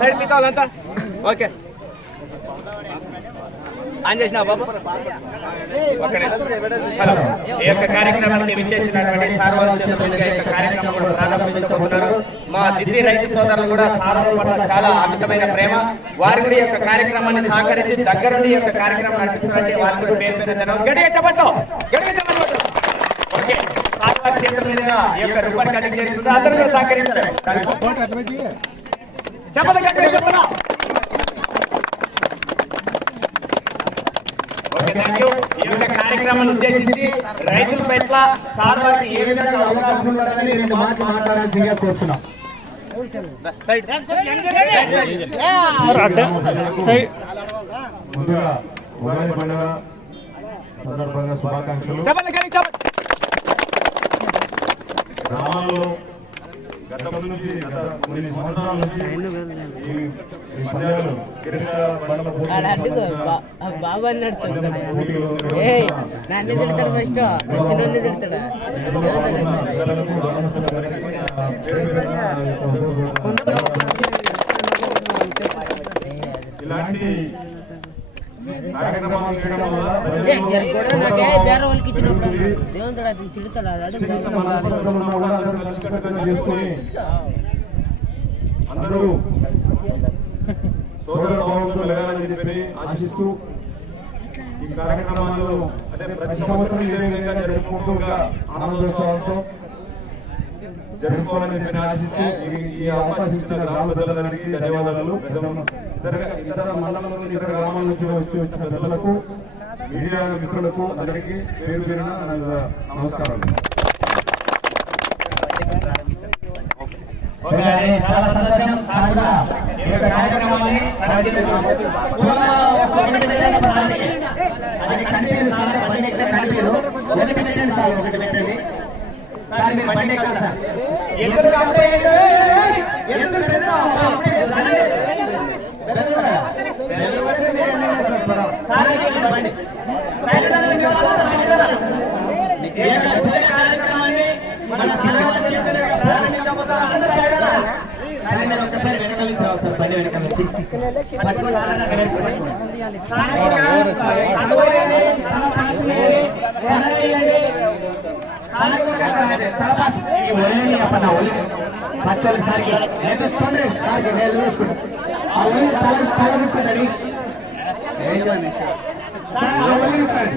Side మీ కావాలంతా? Okay. On చేసిన బాబు? ఈ యొక్క కార్యక్రమానికి విచ్చేసినటువంటి సార్వజనిక యొక్క కార్యక్రమం ప్రారంభించబోతున్నారు. మా దిద్ది రైతు సోదరులు కూడా సార్వల పట్ల చాలా అమితమైన ప్రేమ. వారి కూడా యొక్క కార్యక్రమాన్ని సహకరించి దగ్గరుండి యొక్క కార్యక్రమం నడిపిస్తున్నట్టు వారి కూడా పేరు పేరు ధన్యవాదాలు. చెప్పట్టు గట్టిగా చెప్పట్టు ఈ యొక్క కార్యక్రమాన్ని ఉద్దేశించి రైతుల పట్ల సార్ వారికి ఏ విధంగా అవగాహన ఉండాలని రెండు మాటలు మాట్లాడాల్సిందిగా కోరుతున్నాం ముందుగా ఉగాది పండుగ సందర్భంగా శుభాకాంక్షలు. గ్రామాల్లో గతం నుంచి గత కొన్ని సంవత్సరాల నుంచి ఈ బాబు అన్నాడు నన్ను తిడతాడు ఫస్ట్ వచ్చిన తిడతాడా ఇలాంటి కార్యక్రమాలు చేయడం వల్ల ఏ, జరగకూడదు నాకే వేరే వాళ్ళకి ఇచ్చినప్పుడు అన్నాడు. దేవుడు అతను తిడతాడు? ఆడు చిన్న మనస్పర్ధలు ఉన్నా కూడా అందరూ సోదర భావంతో చెప్పి ఆశిస్తూ ఈ కార్యక్రమాల్లో అంటే ప్రతి సంవత్సరం ఇదే విధంగా జరుపుకుంటూ ఆనందోత్సవాలతో జరుపుకోవాలని చెప్పి ఆశిస్తూ ఈ- అవకాశం ఇచ్చిన గ్రామ పెద్దలందరికీ ధన్యవాదాలు. పెద్దమ్మ- ఇతర ఇతర మండలంలో ఇతర గ్రామాల నుంచి వచ్చి వచ్చిన పెద్దలకు మీడియా మిత్రులకు అందరికీ పేరు పేరున నమస్కారాలు. ఎందుకు కార్యక్రమాన్ని మన సార్వత్రిక చేతులుగా ఒక్కసారి సార్, వెనకాల సార్కి. ఎదుర్కోండి, సార్కి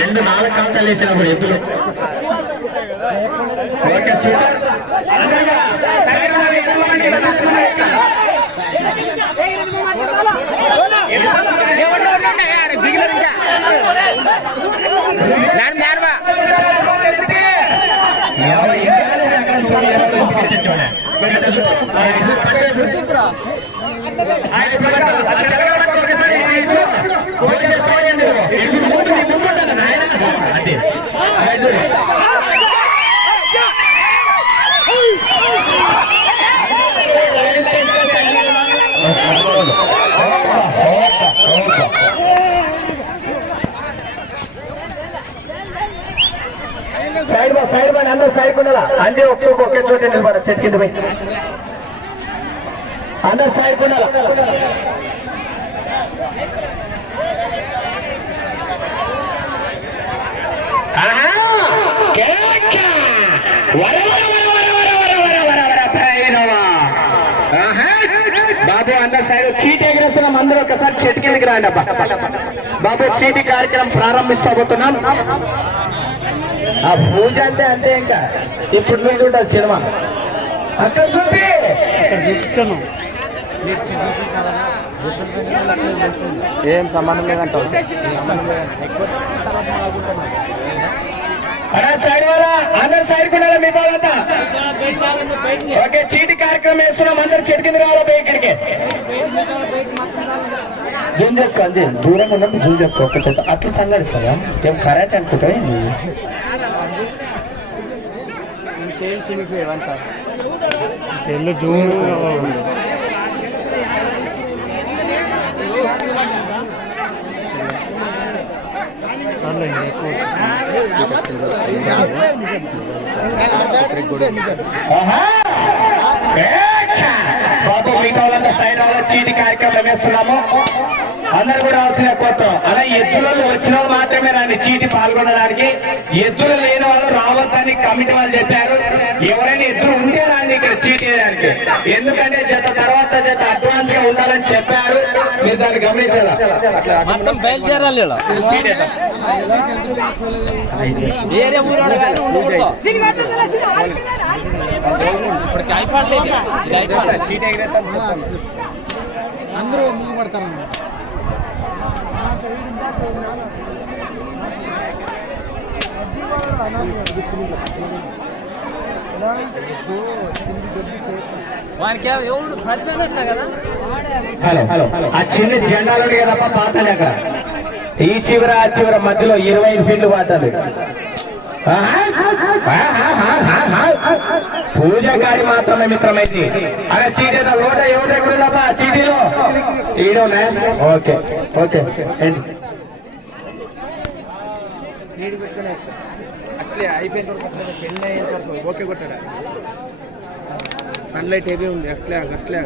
రెండు నాలుగు కాంతాలు వేసినప్పుడు ఎద్దులు ఓకే సూపర్ అదే సైడ్ బా అందరూ సైడ్ కొండలా అందే ఒక్కొక్క ఒకే చోట నిలబడ చెట్టు కింద పోయి అందరు సైడ్ కొండాల బాబు అందరి సైడ్ చీటి ఎగిరేస్తున్నాం అందరూ ఒకసారి చెట్టు కిందకి రాండి అబ్బా బాబు చీటి కార్యక్రమం ప్రారంభిస్తాబోతున్నాం ఆ పూజ అంటే అంతే ఇంకా. ఇప్పుడు నుంచి ఉంటుంది సినిమా. అక్కడ చూపి. ఏం సంబంధం లేదంటావు? సైడ్ వాళ్ళ అందరు సైడ్ కూడా మీ వాళ్ళంతా ఓకే చీటి కార్యక్రమం వేస్తున్నాం అందరు చెట్టు కింద రావాలా ఇక్కడికి? జూమ్ చేసుకో అంజీ. దూరంగా ఉన్నప్పుడు జూమ్ చేసుకో ఒక్క చేత అట్లా తల్లడిస్తాయా ఏం కరెక్ట్ బాబు మిగతా వాళ్ళంతా సైడ్ వాళ్ళ చీటి కార్యక్రమం వేస్తున్నాము. అందరు కూడా రావాల్సిన కొత్త అలా ఎద్దులలో వచ్చిన వాళ్ళు మాత్రమే రండి చీటి పాల్గొనడానికి. ఎద్దులు లేని వాళ్ళు రావద్దని కమిటీ వాళ్ళు చెప్పారు. ఎవరైనా ఎద్దులు ఉంటే రండి ఇక్కడ చీటి వేయడానికి. ఎందుకంటే జత తర్వాత జత అడ్వాన్స్గా ఉండాలని చెప్పారు. మీరు దాన్ని మొత్తం బయలుదేరాలి. వేరే చీట అందరూ ముందు పడతారన్న వానికి పడిపోయినట్లే కదా. హలో హలో ఆ చిన్న జెండాలు కదప్ప కదమ్మా పాతాలి అక్కడ ఈ చివర ఆ చివర మధ్యలో ఇరవై ఐదు ఫీట్లు పాతాలి పూజ గారి మాత్రమే మిత్రమైంది. అలా చీటీ లోట ఎవరు ఎక్కడ ఆ చీటీలో? ఈడో ఓకే ఓకే. ఏంటి? అట్లే అయిపోయిన అట్లే పెళ్ళి అయిన తర్వాత ఓకే కొట్టాడు సన్లైట్ ఏవి ఉంది? అట్లే అట్లే.